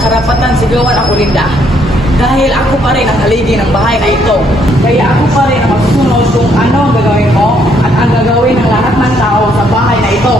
karapatan sigawan ako, Linda. Dahil ako pa rin ang haligi ng bahay na ito. Kaya ako pa rin ang magsusunod kung ano ang gagawin mo at ang gagawin ng lahat ng tao sa bahay na ito.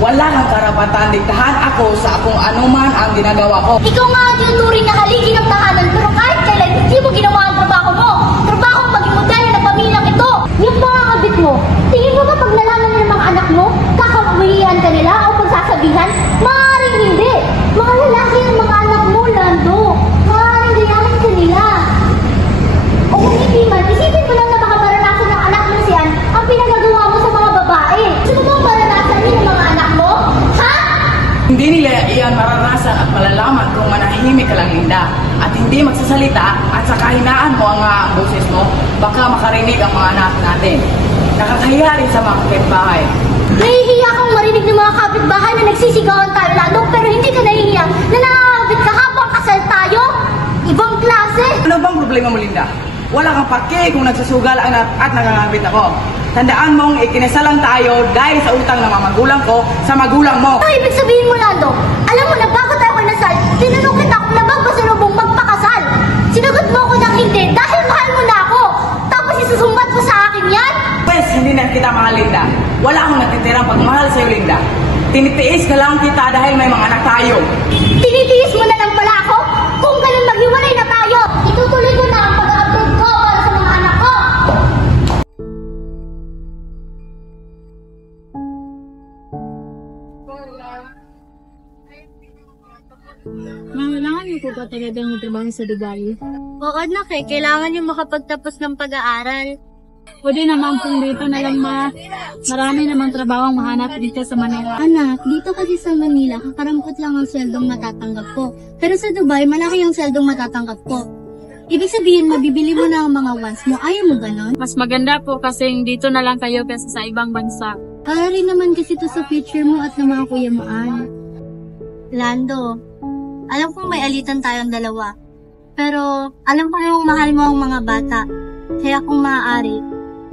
Wala kang karapatan diktahan ako sa kung anuman ang ginagawa ko. Ikaw nga ang tinuturing na haligi ng tahanan, pero kahit kailan hindi mo ginawa ang trabaho mo. Trabaho ang maging modelo ng pamilyang ito. Yung pangangabit mo, tingin mo ba pag nalaman ng mga anak mo, kakawihan ka nila o pagsasabihan? Maaaring hindi. Mga lalaki ang mga anak mo, Lando. Maaaring gayahin ka nila. O kung hindi man, isipin mo lang na baka maranasan ng anak mo siyan ang pinagagawa mo sa mga babae. Gusto mo bang maranasan yun ng mga anak mo? Ha? Hindi nila iyan maranasan at malalaman kung manahimik ka lang, Linda, at hindi magsasalita at sa kahinaan mo ang boses mo, baka makarinig ang mga anak natin. Nakakahiya rin sa mga kapitbahay. Nahihiya kang marinig ng mga kapitbahay na nagsisigawan tayo, Lando, pero hindi ka nahihiya na nakakabit ka habang kasal tayo? Ibang klase! Ano bang problema mo, Linda? Wala kang pake kung nagsusugal at nakakabit ako. Tandaan mong ikinasalang tayo dahil sa utang ng mga magulang ko sa magulang mo. Ano ibig sabihin mo, Lando? Alam mo na bago tayo kinasal, tinanong kita kung nabagpasalubong magpakasal. Sinagot mo ako ng hindi dahil mahal mo na ako. Tapos isusumbat mo sa akin yan? Pwes, hindi na kita mahal, Linda. Wala akong natitirang pagmahal sa'yo, Linda. Tinitiis ka lang kita dahil may mga anak tayo. Tinitiis mo na lang pala ako? Kung ganun maghiwalay na tayo, itutuloy ko na ang pag-upload ko para sa mga anak ko. Kailangan niyo po ba talagang magtrabaho sa Dubai? Oo, anak eh. Kailangan niyo makapagtapos ng pag-aaral. Pwede naman pong dito na lang marami namang trabaho ang mahanap dito sa Manila. Anak, dito kasi sa Manila, kakarampot lang ang sweldong matatanggap ko. Pero sa Dubai, malaki ang sweldong matatanggap ko. Ibig sabihin, mabibili mo na ang mga wants mo. Ayaw mo ganon? Mas maganda po kasi dito na lang kayo kaysa sa ibang bansa. Para rin naman kasi ito sa future mo at ng mga kuya mo, Lando, alam kong may alitan tayong dalawa. Pero alam ko yung mahal mo ang mga bata. Kaya kung maaari,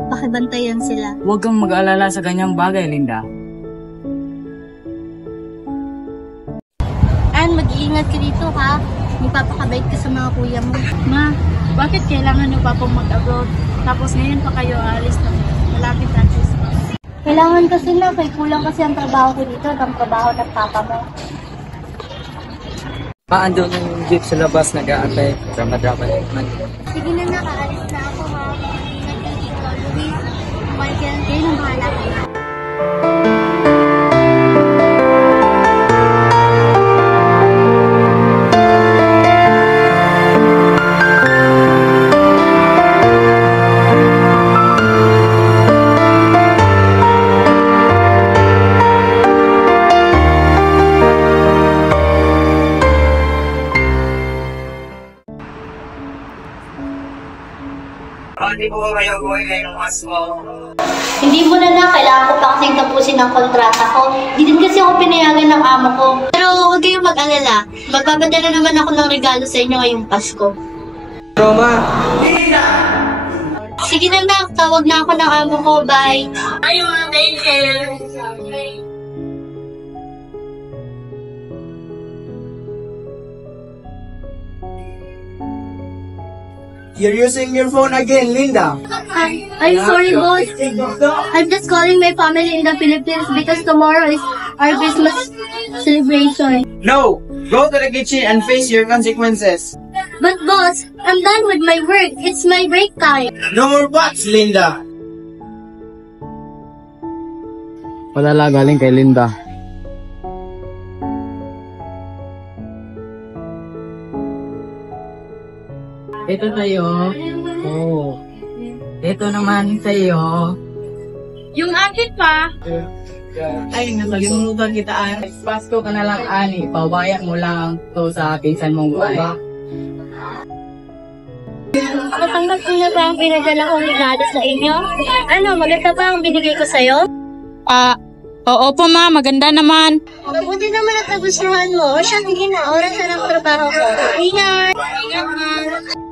pakibantayan sila. Huwag kang mag-alala sa ganyang bagay, Linda. Mag-iingat ka dito, ha? Magpapakabait ka sa mga kuya mo. Ma, bakit kailangan niyo pa pong mag-abroad? Tapos ngayon pa kayo aalis na malapit na Christmas. Kailangan kasi na, kay kulang kasi ang trabaho ko dito at ang trabaho ng papa mo. Andun yung jeep sa labas, nag-aantay. Drama-drama naman. Sige na, nakaalis na ako, ha? Mag-ingat ka dito, Luis. Michael, kayo nang bahala ka na. Hindi po ba kayo buhay kayo ng mas mo? Hindi mo na kailangan ko pa kasing tapusin ang kontrata ko. Di din kasi ako pinayagan ng amo ko. Pero huwag kayong mag-alala. Magpapadala naman ako ng regalo sa inyo ngayong Pasko. Roma! Sige na, Nak. Tawag na ako ng amo ko. Bye. Ayun, Angel. You're using your phone again, Linda. I'm sorry, boss. I'm just calling my family in the Philippines because tomorrow is our Christmas celebration. No! Go to the kitchen and face your consequences. But boss, I'm done with my work. It's my break time. No more buts, Linda. Padala galing kay Linda. Ito sa'yo. Oh. Ito naman sa'yo. Yung akin pa, Ay, nakalimutan kita, Ani. Pasko ka na lang, Ani. Paubaya mo lang to sa pinsan mong buhay. Matanggap ko na ba ang pinadala kong regalo sa inyo? Ano, maganda ba ang binigay ko sa'yo? oo po ma, maganda naman. Mabuti naman at nagustuhan mo. O siya, sige na. Oras na ng trabaho ko. Ingat! Ingat!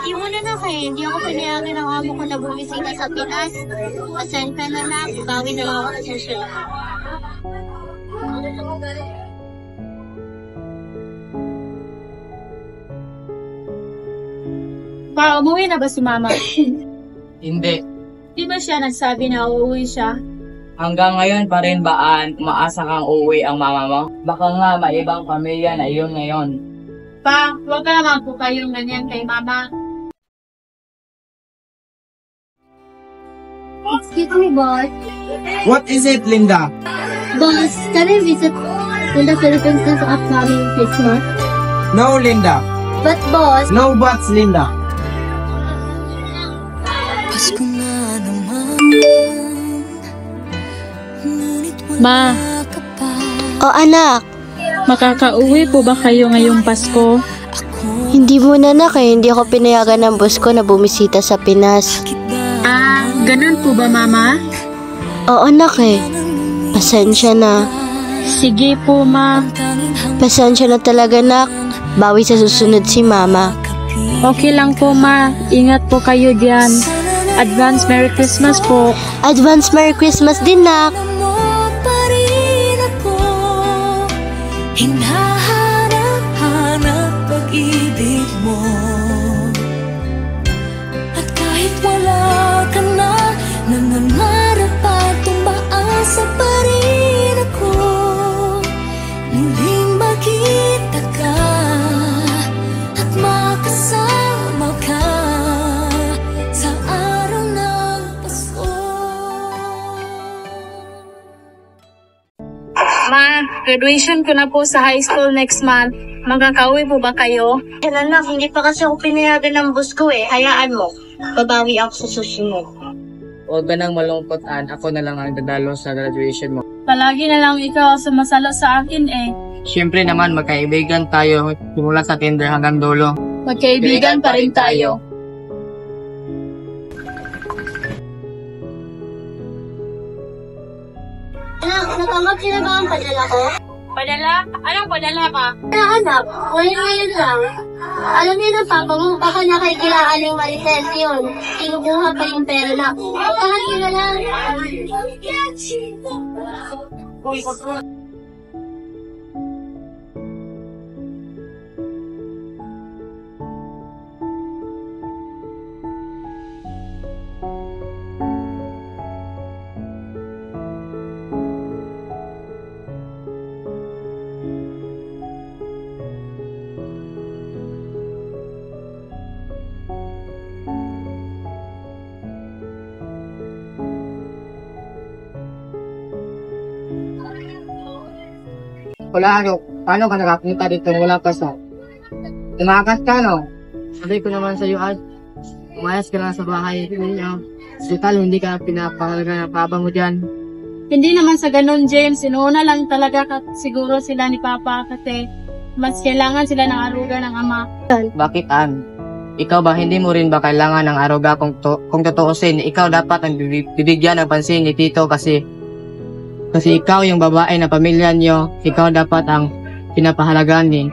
Hindi mo na kayo. Hindi ako pinayagan ng amo ko na bumisita sa Pinas. Pasensya na lang. Bawi na lang ako sa susunod. Pa, umuwi na ba si mama? Hindi. Di ba siya nagsabi na uuwi siya? Hanggang ngayon pa rin baan, umaasa kang uuwi ang mama mo? Baka nga may ibang pamilya na iyon ngayon. Pa, huwag ka naman po kayong ganyan kay mama. Excuse me, boss. What is it, Linda? Boss, can I visit in the Philippines this upcoming Christmas? No, Linda. But boss, No buts, Linda. Ma, O anak, makakauwi po ba kayo ngayong Pasko? hindi muna na kaya hindi ako pinayagan ng boss ko na bumisita sa Pinas. Ah, ganun po ba mama? Oo anak pasensya na. Sige po ma. Pasensya na talaga nak. Bawi sa susunod si mama. Okay lang po ma. Ingat po kayo diyan. Advance Merry Christmas po. Advance Merry Christmas din nak. Hinahanap-hanap pag-ibig mo. At kahit wala ka na, nangangarap at tumaasa pa rin ako. Muling makita ka at makasama ka sa araw ng Pasko. Ma, graduation ko na po sa high school next month. Magkakauwi po ba kayo? anak, hindi pa kasi ako pinayagan ng boss ko Hayaan mo. Babawi ako sa susunod. Huwag ka nang malungkot, An. Ako na lang ang dadalo sa graduation mo. Palagi na lang ikaw sumasalo sa akin Siyempre naman, magkaibigan tayo simula sa kinder hanggang dulo. Magkaibigan pa rin tayo. Anak, natanggap niyo na ba ang padala ko? Padala? Anong padala pa? Anak, ngayon lang. Alam niyo na papa mo, baka nakikilala yung Marites yun. Kinukuha pa yung pera na. Bakahan niyo na lang. Wala paano ka nakapunta dito wala pa sa... Tumakas ka, no? Sabi ko naman sa'yo, Ad, umayas ka lang sa bahay ninyo. Total, hindi ka pinapakalaga ng papa mo dyan. Hindi naman sa ganun, James. Inuuna lang talaga siguro sila ni Papa kasi mas kailangan sila ng aruga ng ama. Bakit, An? Ikaw ba, hindi mo rin ba kailangan ng aruga kung tutuusin? Ikaw dapat ang bibigyan ng pansin ni Tito kasi ikaw yung babae na pamilya nyo. Ikaw dapat ang pinapahalagaan din.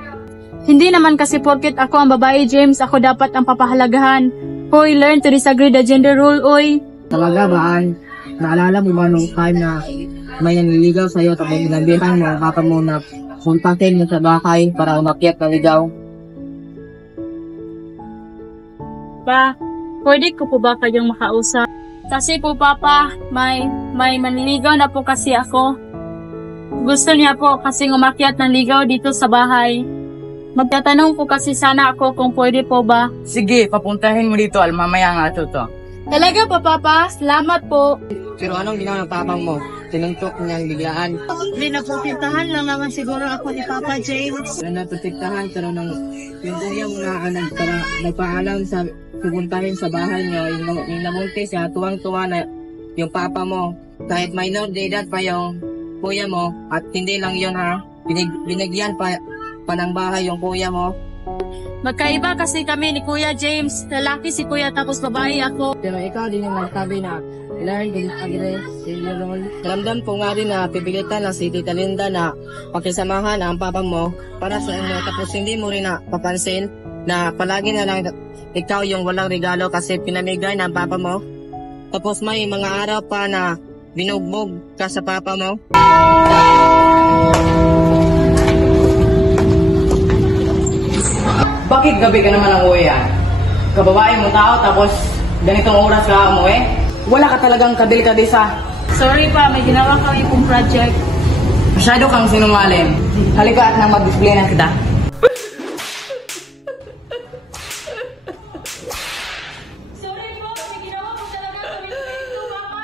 Hindi naman kasi porket ako ang babae, James, ako dapat ang papahalagahan. Hoy, learn to disagree the gender role, oy. Talaga ba, Ann? Naalala mo ba nung time na may nanliligaw sa'yo tapos sinabihan mo, papa mo na kontakin mo sa bahay para umakyat ng ligaw? Pa, pwede ko po ba kayong makausap? Kasi po, Papa, may manliligaw na po kasi ako. Gusto niya po kasi umakyat ng ligaw dito sa bahay. Magtatanong po kasi sana ako kung pwede po ba. Sige, papuntahin mo dito, mamaya nga to. Talaga po, Papa? Salamat po. Pero anong ginawa ng papang mo? Tinuntok niyang biglaan. Hindi na po, pintahan lang naman siguro ako ni Papa James. Na naprotektahan pero nang yung kuya mo na nagpaalam sa pupuntahin sa bahay niyo, yung namunti siya, tuwang-tuwa na yung papa mo. Kahit minor de edad pa yung kuya mo, at hindi lang yun ha, binigyan pa ng bahay yung kuya mo. Magkaiba kasi kami ni Kuya James. Lalaki si Kuya tapos babae ako. Pero ikaw din yung magsabi na learn to disagree your role. Ramdam ko nga rin na pipilitan ng si Tita Linda na pakisamahan ang papa mo para sa inyo, tapos hindi mo rin na papansin na palagi na lang ikaw yung walang regalo kasi pinamigay ng papa mo. Tapos may mga araw pa na binugbog ka sa papa mo. Bakit gabi ka naman ang uwi yan? Kababae mo tao tapos ganitong oras ka umuwi? Wala ka talagang kadil-kadisa. Sorry pa, may ginawa kami pong project. Masyado kang sinungaling. Halika at nang mag-display na kita. Sorry po, may ginawa ko talaga kami ito, Papa.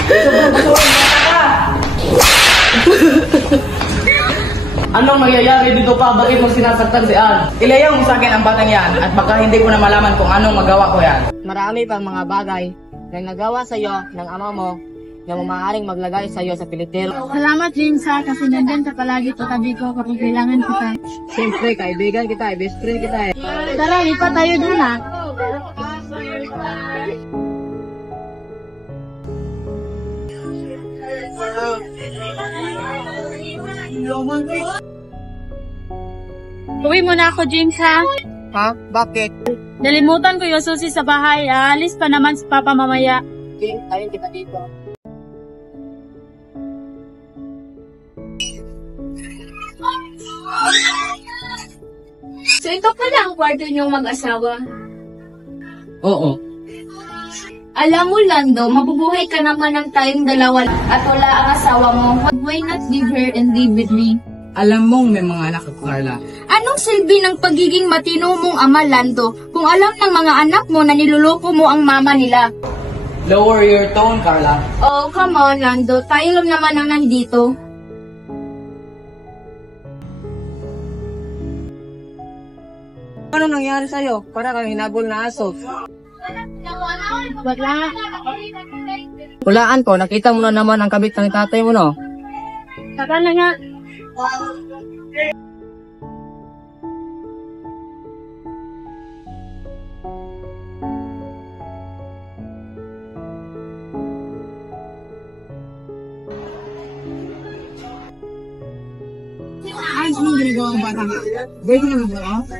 Sobrang bata ka! Anong mangyayari dito pa? Bakit mo sinasaktan si Ann? Ilayaw mo sa akin ang batang yan at baka hindi ko na malaman kung anong magawa ko yan. Marami pang mga bagay na nagawa sa iyo ng ama mo na maaaring maglagay sa iyo sa pilitero. Salamat, James, ha, kasi nandyan ka palagi katabi ko kapag kailangan kita. Siyempre, kaibigan kita, best friend kita eh. Tara, lipat tayo dun, ha. Uwi muna ako, James, ha. Ha? Bakit? Nalimutan ko yung susi sa bahay. Aalis pa naman si Papa mamaya. Okay, ayun kita dito. So ito pala ang kwarto niyong mag-asawa. Oo. Alam mo, Lando, mabubuhay ka naman ng tayong dalawa at wala ang asawa mo. Why not leave her and live with me? Alam mong may mga anak ako, Carla. Anong silbi ng pagiging matino mong ama, Lando, kung alam ng mga anak mo na niluloko mo ang mama nila? Lower your tone, Carla. Oh, come on, Lando. Tayo lang naman ang nandito. Ano nangyari sa'yo? Para kang hinabol na aso. Wala. Hulaan ko, nakita mo na naman ang kabit ng tatay mo, no? Tara na nga.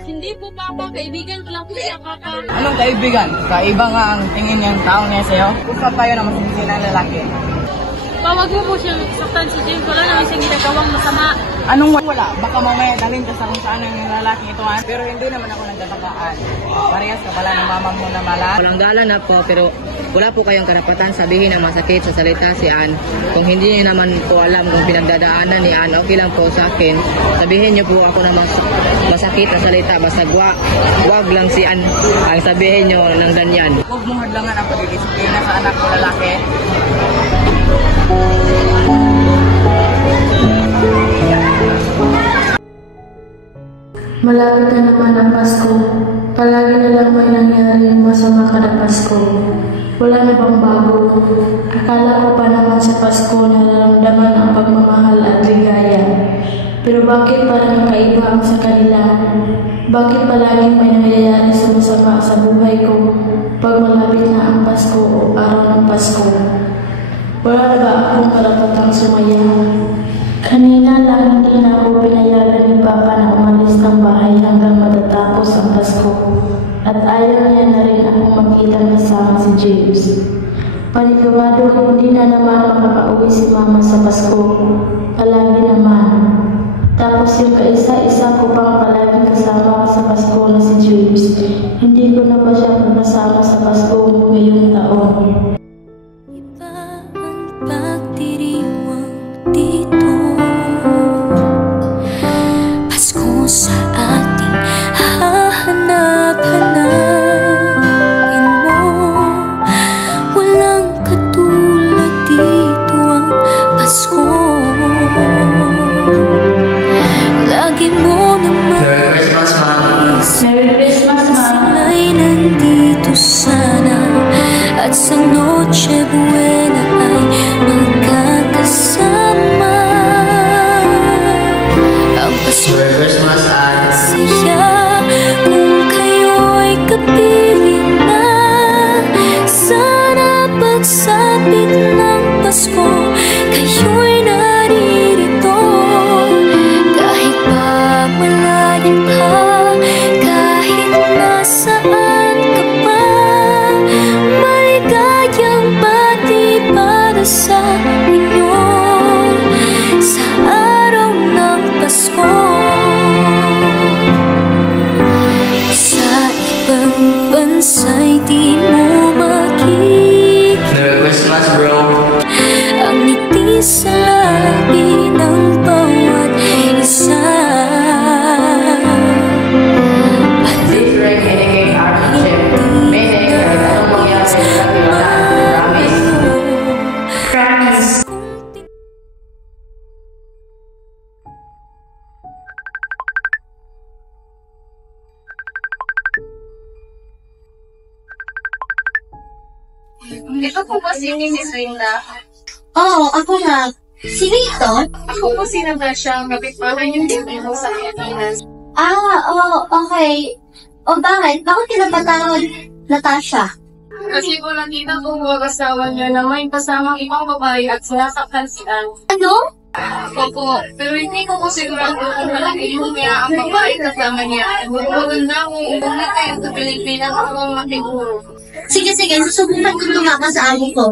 Hindi po, Papa. Kaibigan ko lang po siya, Papa. Anong kaibigan? Kaiba nga ang tingin niyang tao niya sa'yo? Kung tayo na masisisi ng lalaki. Pawag mo po siyang saktan si James. Wala naman siyang ginagawang masama. Anong wala? Baka mamaya dalhin ka sa kung saan ang lalaki ito ha? Pero hindi naman ako nagkakakaan. Parehas ka pala ng mama mo na mala. Walang galan na po, pero wala po kayong karapatan sabihin na masakit sa salita si Ann. Kung hindi niyo naman po alam kung pinagdadaanan ni Ann, okay lang po sa akin. Sabihin niyo po ako na masakit na salita. Basta wag lang si Ann ang sabihin niyo ng ganyan. Huwag mong hadlangan ang pagdidisiplina sa anak ko lalaki. Malapit na naman ang Pasko. Palagi na lang may nangyari masama kada Pasko. Wala na bang bago? Akala ko pa naman sa Pasko nararamdaman ang pagmamahal at ligaya. Pero bakit parang kaiba ang sa kanila? Bakit palaging may nangyayari sa masama sa buhay ko pag malapit na ang Pasko o araw ng Pasko? Wala na ba akong karapatang sumaya? Kanina lang hindi na ako pinayagan ni Papa na umalis ng bahay hanggang matatapos ang Pasko. At ayaw niya na rin akong makita kasama si James. Panigurado hindi na naman makakauwi si Mama sa Pasko. Palagi naman. Tapos yung kaisa-isa ko pang palagi kasama sa Pasko na si James. Hindi ko na ba siya kasama sa Pasko ngayong taon. Iba ang pagdiriwang dito. Pasko sa ating hahanap-hanapin mo. Walang katulad dito ang Pasko. Lagi mo naman Merry Christmas, Mama. Merry Christmas, Ma! sila'y nandito sana. At sa Noche Buena ay magkakasama. Ang Pasko Merry Christmas, Anne. saya kung kayo'y kapiling na. Sana pagsapit ng Pasko kayo'y naririto. Kahit pa malayo ka, kahit nasaan ka pa, maligayang bati para sa inyo sa araw ng Pasko. Sa ibang bansa'y di mo makikita Merry Christmas, bro. ang ngiti sa labi ng bawat isa. Different hiniging hardship. Meaning, kahit anong mangyari sa kanila, promise. Ito po ba si Mrs. Linda? Oo, ako na. Sino ito? Ako po si Natasha, kapitbahay yung dito sa Pilipinas. Oo, okay. O bakit? Bakit pinapatawag Natasha? Kasi po nakita ko mga asawa niya na may kasamang ibang babae at sinasaktan si Anne. Ano? Opo, pero hindi ko po sigurado kung malaki niya ang babae kasama niya. Maganda kung umuwi kayo sa Pilipinas ako matiguro. Sige, susubukan ko tumama sa amo ko.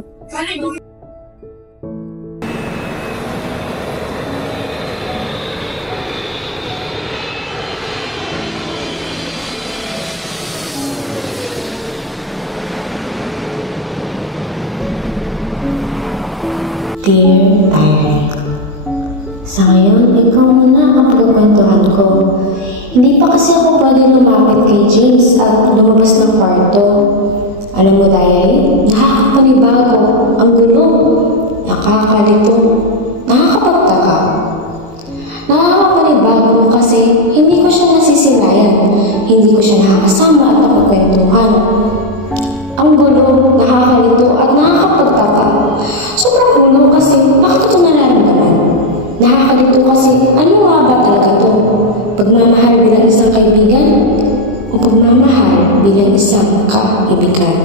Dear Irene, sa ngayon, ikaw muna ang pagkwentuhan ko. Hindi pa kasi ako pwede lumapit kay James at lumabas ng kwarto. Alam mo, Dayay, nakakapanibago, ang gulo, nakakalito, nakakapagtaka. Nakakapanibago kasi hindi ko siya nasisilayan, hindi ko siya nakakasama at nakakwentuhan. Ang gulo, nakakalito at nakakapagtaka. Sobrang gulo kasi bakit ito nararamdaman? Nakakalito kasi ano nga ba talaga to? Pagmamahal bilang isang kaibigan o pagmamahal bilang isang kaibigan?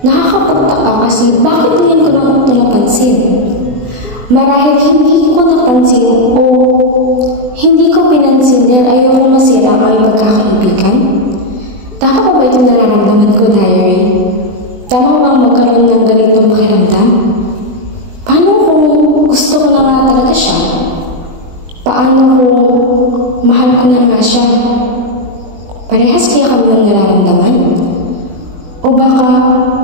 Nakakapagtaka kasi bakit ngayon ko lang ito napansin? Marahil hindi ko napansin o hindi ko pinansin dahil ayoko masira ang aming pagkakaibigan? Tama ko ba itong nararamdaman ko, Diary? Tama bang magkaroon ng ganitong pakiramdam? Paano kung gusto ko na nga talaga siya? Paano kung mahal ko na nga siya? Parehas kaya kami ng nararamdaman? O baka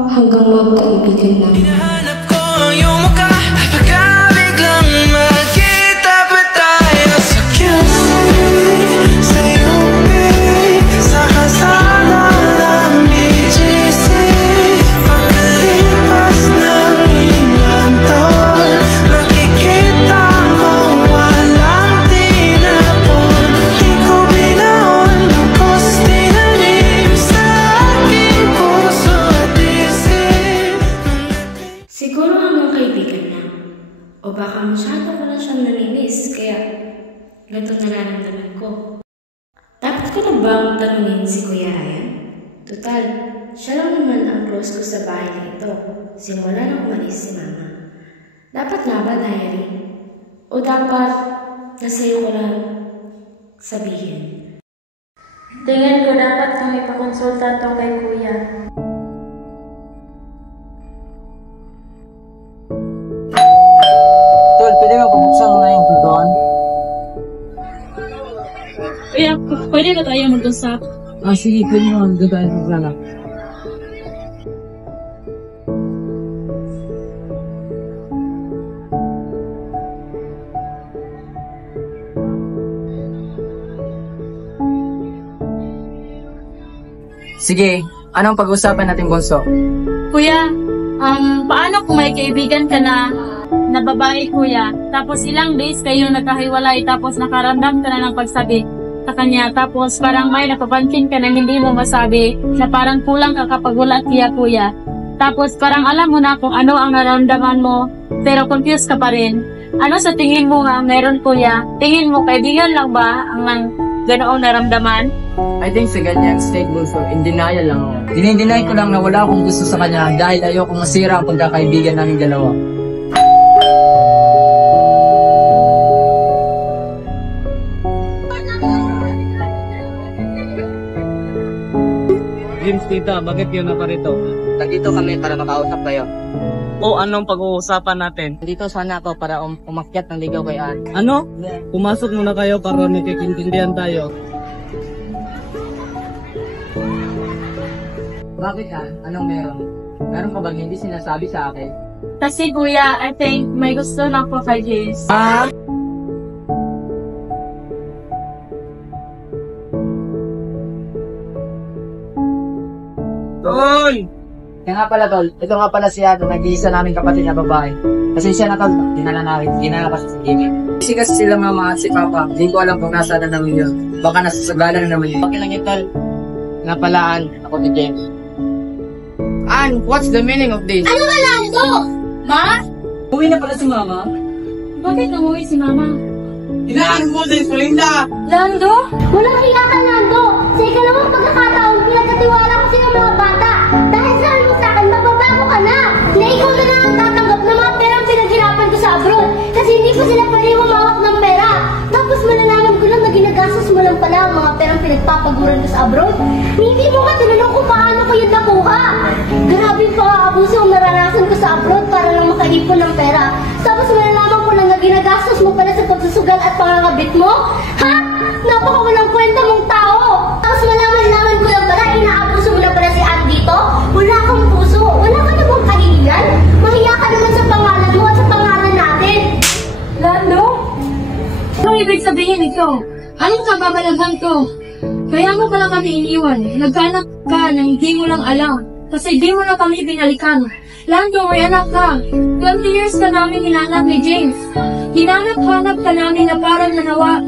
hanggang magkaibigan lang? Hinahanap ko yung mukha, pagkabiglang magkita pa tayo sa kiss. Sa'yo, babe, sa kasala ng BGC. Pagkalipas ng ilang taon, nakikita ko walang tinapon. Di ko binaon, lubos tinanim sa aking puso at isip. Siguro hanggang kaibigan na. O baka masyado ko na siyang namimiss, kaya ganito nararamdaman ko. Dapat ko na bang tanungin si Kuya Ryan? Total, siya lang naman ang close ko sa bahay na ito, simula nang umalis si Mama. Dapat nga ba, Diary? O dapat na sa'yo ko lang sabihin? Tingin ko dapat kang ipakonsulta to kay kuya. Tol, pwede mo pabuksan mo na yung pintuan? Kuya, pwede ba tayo mag-usap? Sige, pwede mo magdadaan sa sana. Sige, anong pag-usapan natin, Bonso? Kuya, paano kung may kaibigan ka na babae, kuya, tapos ilang days kayo nagkahiwalay, tapos nakaramdam ka na ng pagsabi sa kanya, tapos parang may napapansin ka na hindi mo masabi, na parang kulang ka kapag wala siya, kuya. Tapos parang alam mo na kung ano ang nararamdaman mo, pero confused ka pa rin. Ano sa tingin mo nga meron, kuya? Tingin mo kaibigan lang ba ang ganoong naramdaman? I think sa ganyang state, Bonso, in denial lang ako. Dinideny ko lang na wala akong gusto sa kanya dahil ayoko masira ang pagkakaibigan naming dalawa. James, tita, bakit yun na parito? Nandito kami para makausap kayo. O anong pag-uusapan natin? Nandito sana ako para umakyat ng ligaw kay Ann. Ano? Pumasok muna kayo para nakikintindihan tayo. Bakit Ann? Anong meron? Meron ka bang hindi sinasabi sa akin? Kasi kuya, I think may gusto lang ko kay James. Tol! Kaya nga pala, Tol. Ito nga pala siya, nag-iisa namin kapatid na babae. Kasi siya na, Tol, dinala kasi sa Jimmy. Kasi sila mama at si Papa. Hindi ko alam kung nasa na namin yun. Baka nasa sagalan na naman yun. Okay lang yun, Tol. Nga pala, Ann, ako ni James. Ann, what's the meaning of this? Ano ba, Lando? Ma? Uwi na pala si Mama. Bakit umuwi si mama? Hinaan mo din, Linda! Lando? Walang hiya ka, Lando. Sa ikalawang pagkakataon, pinagkatiwala ko sila mga bata. Dahil saan mo sa akin, mababago ka na. Na ikaw na lang ang tatanggap ng mga perang pinaghirapan ko sa abroad. Kasi hindi pa sila pwede mamawak ng pera. Tapos malalaman ko lang na ginagastos mo lang pala ang mga perang pinagpapaguran ko sa abroad. Hindi mo ka tinanong kung paano ko yun nakuha. Grabe pa abuso ang naranasan ko sa abroad para lang makaipon ng pera. Tapos malalaman ko lang na ginagastos mo pala sa pagsusugal at pangangabit mo. Ha? Napakawalang kwenta mong tao. Tapos malaman ko lang pala, inaabuso mo na pala si Ann dito. Wala kang puso. Wala ka na bang kahihiyan? Mahiya ka naman sa pangalan mo at sa pangalan natin. Lando? Anong ibig sabihin ito? Anong kababalaghan ko? Kaya mo pala kami iniwan. Nagkanak ka na hindi mo lang alam. Kasi di mo na kami binalikan. Lando, may anak ka. 20 years ka namin hinanap ni James. Hinanap-hanap ka namin na parang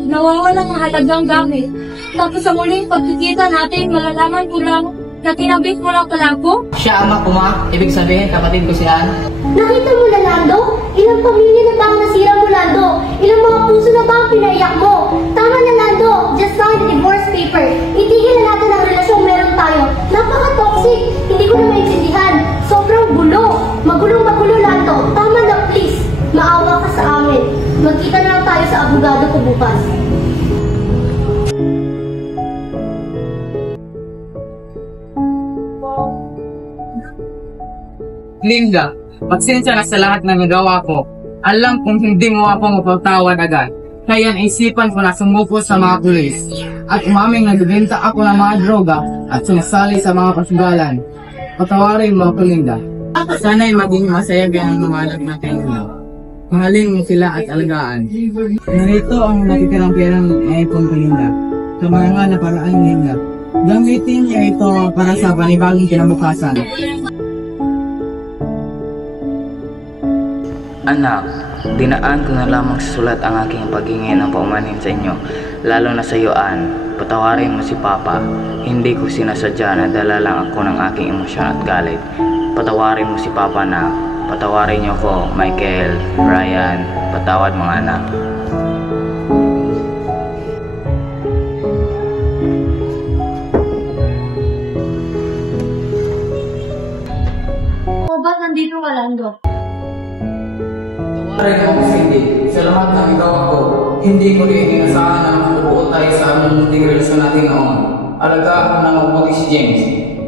nawawalang mahalagang gamit. Tapos sa muling pagkikita natin, malalaman ko lang na tinabit mo lang pala ako. Siya ama ko, Ma. Ibig sabihin, kapatid ko si Ann. Nakita mo na, Lando? Ilang pamilya na ba ang nasira mo, Lando? Ilang mga puso na ba ang pinaiyak mo? Tama na, Lando. Just sign the divorce paper. Itigil na natin ang relasyong meron tayo. Napaka-toxic. Hindi ko na maintindihan. Sobrang gulo. Magulong-magulo, Lando. Tama na, please. Maawa ka sa amin. Magkita na lang tayo sa abogado ko bukas. Linda, pagsensya na sa lahat ng nagawa ko. Alam kong hindi mo ako mapatawad agad. Kaya naisipan ko na sumuko sa mga pulis. At umaming nagbenta ako ng mga droga at sumasali sa mga kasugalan. Patawarin mo ako, Linda. Sana'y maging masaya ang lumalag na kayo. Mahalin mo sila at alagaan. Narito ang natitirang perang naipon ko, Linda. Sa mga na paraan, Linda. Gamitin niya ito para sa panibagong kinabukasan. Anak, dinaan ko na lamang sa sulat ang aking paghingi ng paumanhin sa inyo, lalo na sa iyo, Ann. Patawarin mo si Papa. Hindi ko sinasadya na dala lang ako ng aking emosyon at galit. Patawarin mo si Papa na. Patawarin niyo ko, Michael, Ryan. Patawad mga anak. O ba't nandito ka, Lando? Patawarin mo, Cindy. sa lahat ng nagawa ko. Hindi ko rin inasahan na mabubuo tayo sa aming munting relasyon natin noon. Alagaan ko ng mabuti si James.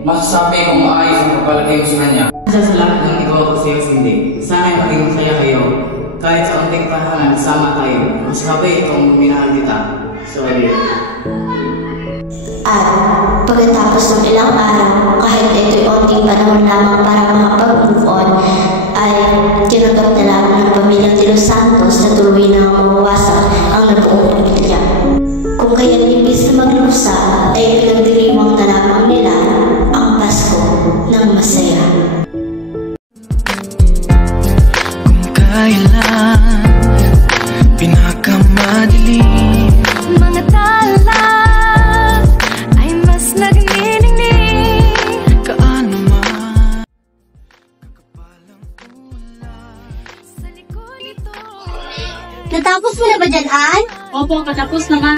Masasabi kong maayos ang pagpalagay mo sa kanya. Sa lahat ng nagawa ko sa iyo, Cindy. Sana'y maging masaya kayo. Kahit sa unting pahangan, sama tayo. Masasabi itong minahal kita. Sorry. At pagkatapos ng ilang araw, kahit ito'y onting panahon lamang para makapag-move on, ay tinanggap na lamang ng pamilyang De Los Santos na tuluy na mawawasak ang nabuong pamilya. Kung kaya't imbis na maglusa, ay pinagdiriwang na lamang nila ang Pasko ng masaya. Kung kailan pinakamadilim Mga tala ay mas nagniningning. Kaano man Sa likod ito Natapos mo na ba dyan, Ann? Opo, katapos na nga.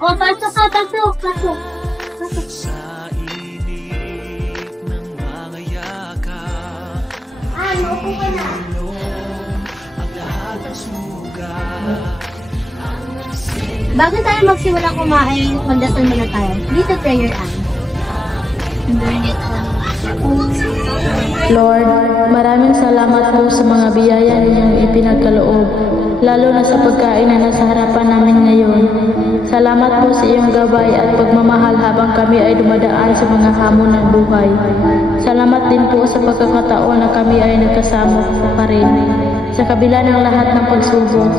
O, pasok ka, pasok, pasok. sa init ng mga yakap. Ann, maupo ka na. Ang lahat ng suga. Bago tayo magsimula kumain, magdasal muna tayo. Dito prayer, Ann. Lord, maraming salamat po sa mga biyaya ninyong ipinagkaloob, lalo na sa pagkain na nasa harapan namin ngayon. Salamat po sa iyong gabay at pagmamahal habang kami ay dumadaan sa mga hamon ng buhay. Salamat din po sa pagkakataon na kami ay nagkasama pa rin. Sa kabila ng lahat ng pagsubok,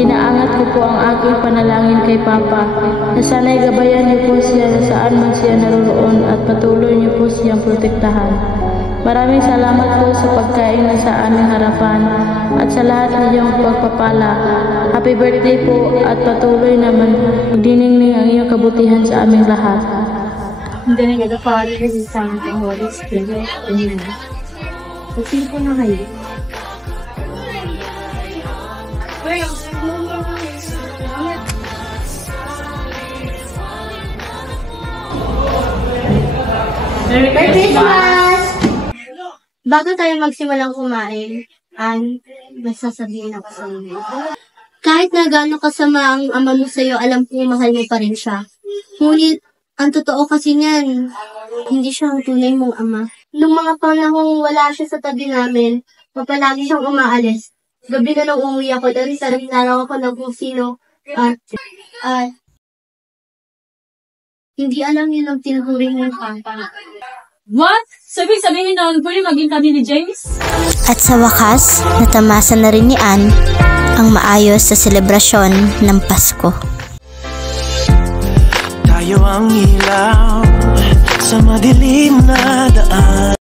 inaangat ko po ang aking panalangin kay Papa na sana'y gabayan niyo po siya na saan man siya naroroon at patuloy niyo po siyang protektahan. Maraming salamat po sa pagkain na sa aming harapan at sa lahat niyong pagpapala. Happy birthday po at patuloy naman magdiningning ang iyong kabutihan sa aming lahat. In the name of the Father, and the Son, and the Holy Spirit. Amen. Kasi po na kayo. Merry Merry Christmas! Christmas! Bago tayo magsimulang kumain, Ann, may sasabihin ako sa inyo. Kahit na gaano kasama ang ama mo sa'yo, alam ko mahal mo pa rin siya. Ngunit, ang totoo kasi niyan, hindi siya ang tunay mong ama. Nung mga panahong wala siya sa tabi namin, papalagi siyang umaalis. Gabi na nung umuwi ako, dahil sarang naraw ako ng kung sino. At hindi alam yun ang tinuturing ng papa. What? Sabihin na pwede maging kami ni James? At sa wakas, natamasa na rin ni Ann ang maayos sa selebrasyon ng Pasko. Tayo ang ilaw sa madilim na daan.